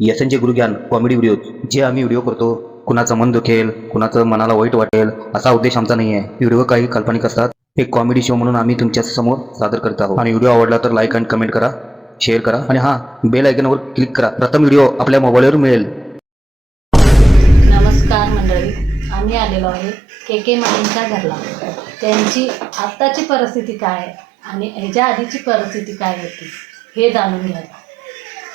यशनचे गुरुज्ञान comedy video जे आम्ही video करतो कुणाचं मन दुखेल कुणाचं मनाला वाईट वाटेल असा उद्देश आमचा नाही आहे व्हिडिओ काही काल्पनिक असतात. एक कॉमेडी शो म्हणून आम्ही तुमच्यासमोर सादर करत आहोत. आणि व्हिडिओ आवडला तर लाईक अँड कमेंट करा शेअर करा. आणि हां बेल आयकनवर क्लिक करा. प्रथम व्हिडिओ आपल्या मोबाईलवर मिळेल. नमस्कार मंडळी. आम्ही आलेलो आहे के के माईंच्या घरला. त्यांची आत्ताची परिस्थिती काय आहे? आणि ह्याच्या आधीची परिस्थिती काय होती? हे जाणून घ्या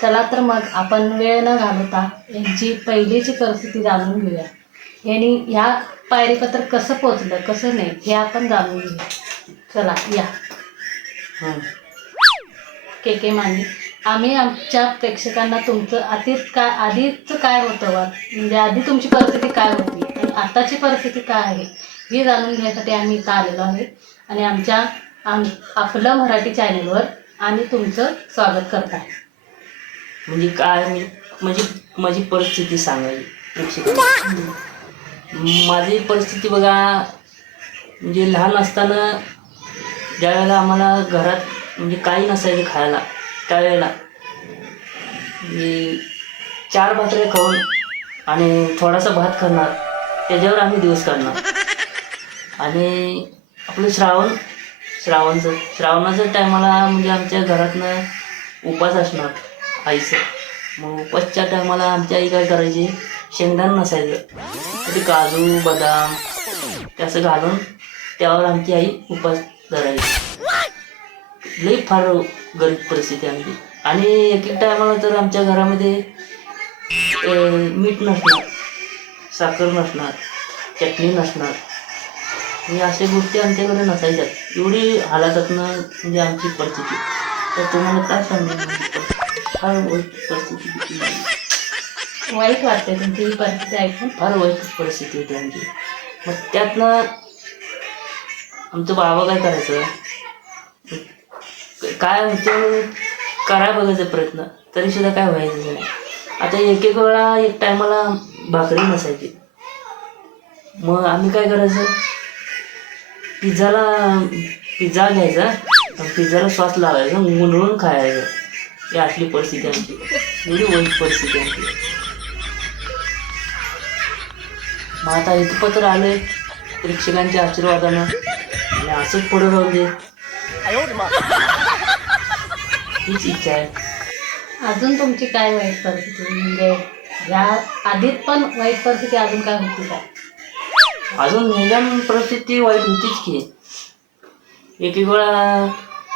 चला तर मग आपण वेळ न घालवता यांची पहिलीची परिस्थिती जाणून घेऊया. यांनी ह्या पायरीपत्र कसं पोचलं कसं नाही हे आपण जाणून घेऊया. चला या. के के माने आम्ही आमच्या प्रेक्षकांना तुमचं आधीच काय आधीचं काय होतं? वा म्हणजे आधी तुमची परिस्थिती काय होती आणि आताची परिस्थिती काय आहे हे जाणून घेण्यासाठी आम्ही इथं आलेलो आहे. आणि आमच्या आम आपलं मराठी चॅनलवर आम्ही तुमचं स्वागत करत आहे. म्हणजे काय मी म्हणजे माझी परिस्थिती सांगायची. प्रेक्षकांना माझी परिस्थिती बघा म्हणजे लहान असताना ज्यावेळेला आम्हाला घरात म्हणजे काही नसायचं खायला त्यावेळेला म्हणजे चार भाकऱ्या खाऊन आणि थोडासा भात खाणार त्याच्यावर आम्ही दिवस काढणार. आणि आपलं श्रावण श्रावणचं श्रावणाच्या टायमाला म्हणजे आमच्या घरातनं उपास असणार. खायचं. मग उपासच्या टायमाला आमची आई काय करायची? शेंगदाण नसायचं. ते काजू बदाम असं घालून त्यावर आमची आई उपास धरायची. लई फार गरीब परिस्थिती आमची. आणि एक एक टायमाला तर आमच्या घरामध्ये मीठ नसणार साखर नसणार चटणी नसणार. आणि अशा गोष्टी आमच्याकडे नसायच्यात. एवढी हालातनं म्हणजे आमची परिस्थिती. तर तुम्हाला काय सांगू फार वाईट परिस्थिती होती माझी. वाईट वाटते तुमची ही परिस्थिती ऐकून. फार वाईट परिस्थिती होती आमची. मग त्यातनं आमचं बाबा काय करायचं? काय आमचं कराय बघायचा प्रयत्न तरी सुद्धा काय व्हायचं नाही. आता एक एक वेळा एक टायमाला भाकरी नसायची. मग आम्ही काय करायचं? पिझ्झाला पिझ्झा घ्यायचा आणि पिझ्झाला श्वास लावायचा गुंडळून खायचं. ही असली परिस्थिती आमची एवढी वाईट परिस्थिती आमची मग आता इथपत्र आले प्रेक्षकांच्या आशीर्वादानं. आणि असंच पुढे राहून दे. हीच इच्छा आहे. अजून तुमची काय वाईट परिस्थिती? म्हणजे ह्या आधीच पण वाईट परिस्थिती अजून काय होती काय अजून निजाम परिस्थिती वाईट होतीच की. एक एक वेळा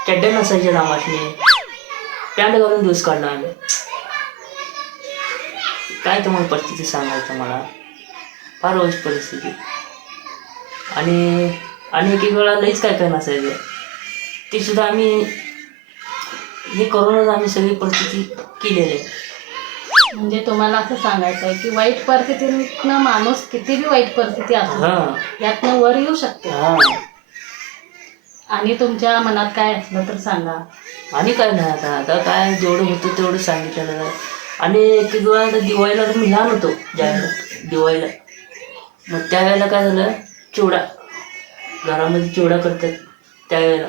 चड्ड्या नसायच्या नामाशने पॅन्ट घालून दिवस काढला आम्ही काय तुम्हाला परिस्थिती सांगायचं मला. फार वाईट परिस्थिती. आणि आणि एक एक वेळा लईच काय काय नसायचं. ते सुद्धा आम्ही हे करूनच आम्ही सगळी परिस्थिती केलेली. आहे म्हणजे तुम्हाला असं सांगायचं आहे की वाईट परिस्थितीतनं माणूस किती बी वाईट परिस्थिती असो हां. यातनं वर येऊ शकते. हां. आणि तुमच्या मनात काय असलं तर सांगा. आणि काय नाही आता आता काय जेवढं होतं तेवढं सांगितलं आणि एक एक वेळा आता दिवाळीला मी लहान होतो ज्यावेळेला दिवाळीला. मग त्यावेळेला काय झालं चिवडा. घरामध्ये चिवडा करतात त्यावेळेला.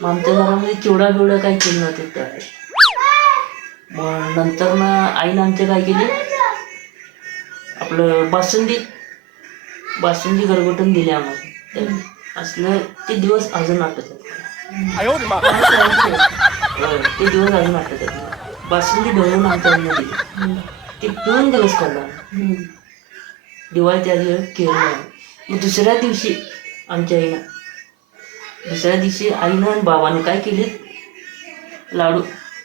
मग आमच्या घरामध्ये चिवडा बिवडा काही केलं नव्हते त्यावेळेला. मग नंतर ना आईनं आमच्या काय केली आपलं बासुंदी बासुंदी घरगुटून दिली आम्हाला. त्यावेळी. असलं ते दिवस अजून आठवतात. ते दिवस अजून आठवतात. बासुंदी ढवळून आमच्या आईनं दिली हम्म. ते पिऊन दिवस हम्म. दिवाळी त्या दिवस केलं मग दुसऱ्या दिवशी आमच्या आईनं. दुसऱ्या दिवशी आईनं आणि बाबानं काय केले लाडू.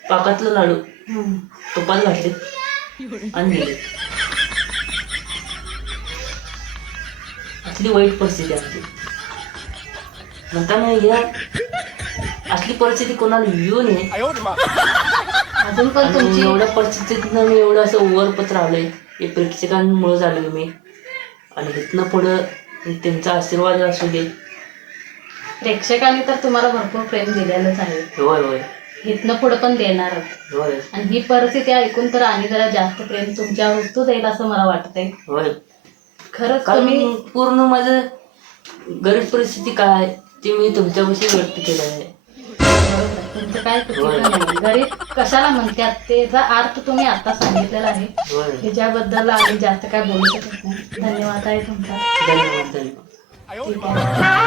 पाकातलं लाडू. तुपात घातले आणि दिले असली वाईट परिस्थिती आमची. म्हणताना या असली परिस्थिती कोणाला येऊ नये अजून पण तुमची एवढ्या परिस्थितीतनं मी एवढं असं ओव्हरपत्र आलंय हे प्रेक्षकांमुळे झालं मी. आणि इथनं पुढं त्यांचा आशीर्वाद असू दे. प्रेक्षकांनी तर तुम्हाला भरपूर प्रेम दिलेलंच आहे. होय होय. इथनं पुढं पण देणारच होय. आणि ही परिस्थिती ऐकून तर आणि जरा जास्त प्रेम तुमच्यावर उतू जाईल असं मला वाटतंय. होय. खरंच तुम्ही कारण पूर्ण माझं गरीब परिस्थिती काय? आहे ते मी तुमच्यापाशी व्यक्त केलं आहे. बरोबर. तुमचं काय चुकीचं नाही गरीब कशाला म्हणतात? त्याचा अर्थ तुम्ही आता सांगितलेला आहे. होय. ह्याच्याबद्दल आम्ही जास्त काय बोलू शकत नाही. धन्यवाद आहे तुमचा. धन्यवाद धन्यवाद. ठीक आहे.